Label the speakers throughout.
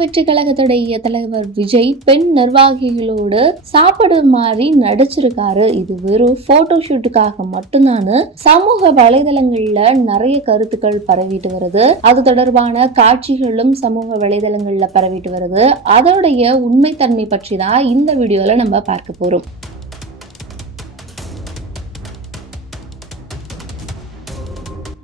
Speaker 1: வெற்றி கழகத்துடைய தலைவர் விஜய் பெண் நிர்வாகிகளோடு சாப்பிடுற மாதிரி நடிச்சிருக்காரு. இது வெறும் போட்டோ ஷூட்டுக்காக மட்டும்தான் சமூக வலைதளங்கள்ல நிறைய கருத்துக்கள் பரவிட்டு வருது. அது தொடர்பான காட்சிகளும் சமூக வலைதளங்கள்ல பரவிட்டு வருது. அதோடைய உண்மைத்தன்மை பற்றி தான் இந்த வீடியோல நம்ம பார்க்க போறோம்.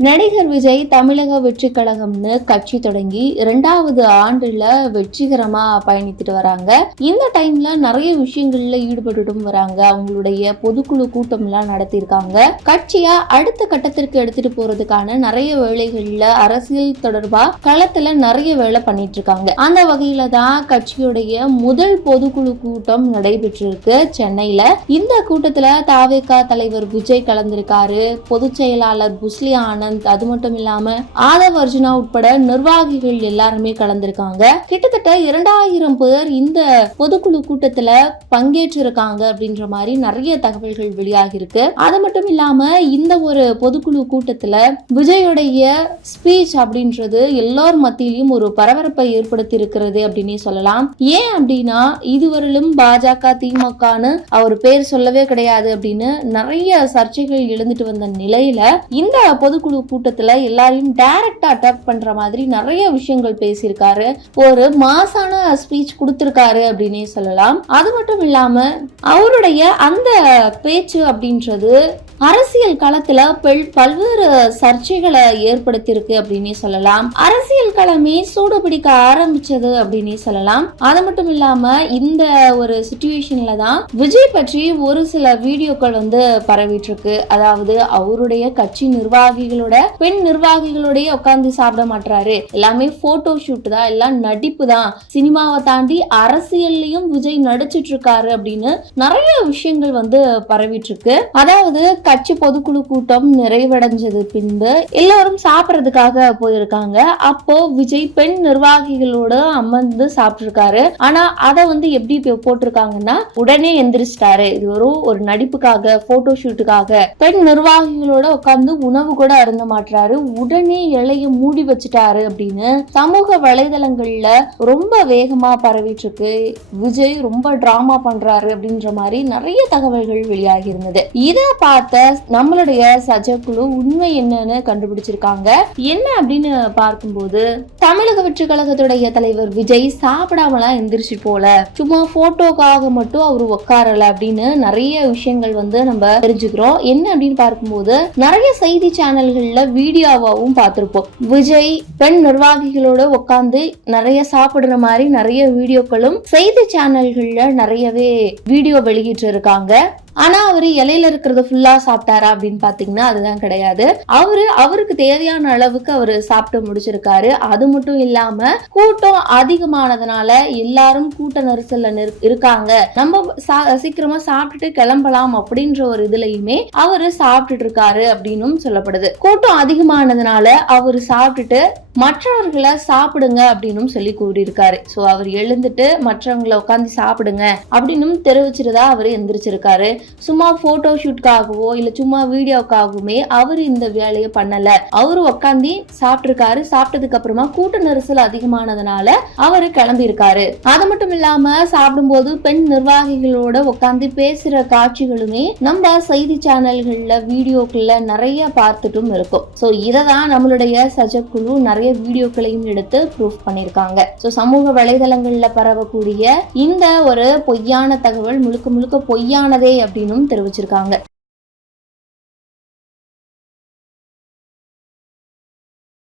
Speaker 1: நடிகர் விஜய் தமிழக வெற்றி கழகம்னு கட்சி தொடங்கி இரண்டாவது ஆண்டுல வெற்றிகரமா பயணித்துட்டு வராங்க. இந்த டைம்ல நிறைய விஷயங்கள்ல ஈடுபட்டுட்டும் வராங்க. அவங்களுடைய பொதுக்குழு கூட்டம் எல்லாம் நடத்தியிருக்காங்க. கட்சியா அடுத்த கட்டத்திற்கு எடுத்துட்டு போறதுக்கான நிறைய வேலைகள்ல அரசியல் தொடர்பா களத்துல நிறைய வேலை பண்ணிட்டு இருக்காங்க அந்த வகையில தான் கட்சியுடைய முதல் பொதுக்குழு கூட்டம் நடைபெற்றிருக்கு சென்னையில. இந்த கூட்டத்துல தாவேகா தலைவர் விஜய் கலந்திருக்காரு. பொதுச் செயலாளர் புஸ்லி ஆனந்த் அது மட்டும் இல்லாம ஆதவ் அர்ஜுனா உட்பட நிர்வாகிகள் எல்லாருமே கலந்திருக்காங்க. கிட்டத்தட்ட இரண்டாயிரம் பேர் இந்த பொதுக்குழு கூட்டத்துல பங்கேற்றிருக்காங்க அப்படின்ற மாதிரி நிறைய தகவல்கள் வெளியாகி இருக்கு அது மட்டும் இல்லாம இந்த ஒரு பொதுக்குழு கூட்டத்துல விஜயுடைய ஸ்பீச் அப்படின்றது எல்லோர் மத்தியிலும் ஒரு பரபரப்பை ஏற்படுத்தி இருக்கிறது அப்படின்னே சொல்லலாம். ஏன் அப்படின்னா இதுவரையிலும் பாஜக திமுகன்னு அவர் பேர் சொல்லவே கிடையாது அப்படின்னு நிறைய சர்ச்சைகள் எழுந்துட்டு வந்த நிலையில இந்த பொதுக்குழு கூட்டத்தில் எல்லாரையும் டைரக்டாக அட்டாக் பண்ணுற மாதிரி நிறைய விஷயங்கள் பேசியிருக்காரு. ஒரு மாசான ஸ்பீச் கொடுத்துருக்காரு அப்படின்னே சொல்லலாம். அது மட்டும் இல்லாமல் அவருடைய அந்த பேச்சு அப்படின்றது அரசியல் களத்துல பல்வேறு சர்ச்சைகளை ஏற்படுத்தியிருக்கு அப்படின்னே சொல்லலாம். அரசியல் களமே சூடு பிடிக்க ஆரம்பிச்சது அப்படின்னே சொல்லலாம். அது மட்டும் இல்லாம இந்த ஒரு சுச்சுவேஷன்ல தான் விஜய் பற்றி ஒரு சில வீடியோக்கள் வந்து பரவிட்டு இருக்கு. அதாவது அவருடைய கட்சி நிர்வாகிகள் நிர்வாகிகளோட பெண் நிர்வாகிகளோடய உட்காந்து சாப்பிட மாட்டாரு எல்லாமே போட்டோ ஷூட் தான் எல்லாம் நடிப்பு தான். சினிமாவை தாண்டி அரசியல்லையும் விஜய் நடிச்சிட்டு இருக்காரு அப்படின்னு நிறைய விஷயங்கள் வந்து பரவிட்டு இருக்கு அதாவது கட்சி பொதுக்குழு கூட்டம் நிறைவடைஞ்சது பின்பு எல்லாரும் சாப்பிட்றதுக்காக போயிருக்காங்க. அப்போ விஜய் பெண் நிர்வாகிகளோட அமர்ந்து சாப்பிட்டுருக்காரு ஆனா அதை வந்து எப்படி போட்டிருக்காங்கன்னா உடனே எந்திரிச்சிட்டாரு. இது ஒரு ஒரு நடிப்புக்காக போட்டோ ஷூட்டுக்காக பெண் நிர்வாகிகளோட உட்கார்ந்து உணவு கூட அருந்த மாட்டுறாரு. உடனே இலைய மூடி வச்சுட்டாரு அப்படின்னு சமூக வலைதளங்கள்ல ரொம்ப வேகமா பரவிட்டு இருக்கு விஜய் ரொம்ப டிராமா பண்றாரு அப்படின்ற மாதிரி நிறைய தகவல்கள் வெளியாகி இருந்தது. இதை பார்த்த நம்மளுடைய சஜக்குழு உண்மை என்னன்னு கண்டுபிடிச்சிருக்காங்க. என்ன அப்படின்னு பார்க்கும்போது தமிழக வெற்றி கழகத்துடைய தலைவர் விஜய் சாப்பிடாமலாம் எந்திரிச்சு போல. சும்மா போட்டோக்காக மட்டும் அவர் உட்காரல அப்படின்னு நிறைய விஷயங்கள் வந்து நம்ம தெரிஞ்சுக்கிறோம். என்ன அப்படின்னு பார்க்கும்போது நிறைய செய்தி சேனல்கள் சேனல்கள்ல வீடியோவாவும் பார்த்திருப்போம். விஜய் பெண் நிர்வாகிகளோட உட்காந்து நிறைய சாப்பிடுற மாதிரி நிறைய வீடியோக்களும் செய்தி சேனல்கள்ல நிறையவே வீடியோ வெளியிட்டு இருக்காங்க ஆனா அவரு இலையில இருக்கிறத ஃபுல்லா சாப்பிட்டாரா அப்படின்னு பாத்தீங்கன்னா அதுதான் கிடையாது. அவரு அவருக்கு தேவையான அளவுக்கு அவரு சாப்பிட்டு முடிச்சிருக்காரு. அது மட்டும் இல்லாம கூட்டம் அதிகமானதுனால எல்லாரும் கூட்ட நெரிசல்ல இருக்காங்க. நம்ம சா- சீக்கிரமா சாப்பிட்டுட்டு கிளம்பலாம் அப்படின்ற ஒரு இதுலயுமே அவரு சாப்பிட்டுட்டு இருக்காரு அப்படின்னும் சொல்லப்படுது. கூட்டம் அதிகமானதுனால அவரு சாப்பிட்டுட்டு மற்றவர்களை சாப்பிடுங்க அப்படின்னும் சொல்லி கூறியிருக்காரு. சோ அவர் எழுந்துட்டு மற்றவங்களை உட்காந்து சாப்பிடுங்க அப்படின்னும் தெரிவிச்சிருந்தா அவர் எந்திரிச்சிருக்காரு. சும்மா போட்டோ ஷூட்காகவோ இல்லை சும்மா வீடியோக்காகவுமே அவர் இந்த வேலையை பண்ணல. அவரு உட்காந்து சாப்பிட்ருக்காரு சாப்பிட்டதுக்கு அப்புறமா கூட்ட நெரிசல் அதிகமானதுனால அவரு கிளம்பியிருக்காரு. அது மட்டும் இல்லாம சாப்பிடும்போது பெண் நிர்வாகிகளோட உட்காந்து பேசுற காட்சிகளுமே நம்ம செய்தி சேனல்கள்ல வீடியோக்குள்ள நிறைய பார்த்துட்டும் இருக்கும். ஸோ இதை தான் நம்மளுடைய சஜக்குழு நிறைய வீடியோக்களையும் எடுத்து ப்ரூஃப் பண்ணியிருக்காங்க. ஸோ சமூக வலைதளங்கள்ல பரவக்கூடிய இந்த ஒரு பொய்யான தகவல் முழுக்க முழுக்க பொய்யானதே அப்படின்னும் தெரிவிச்சிருக்காங்க.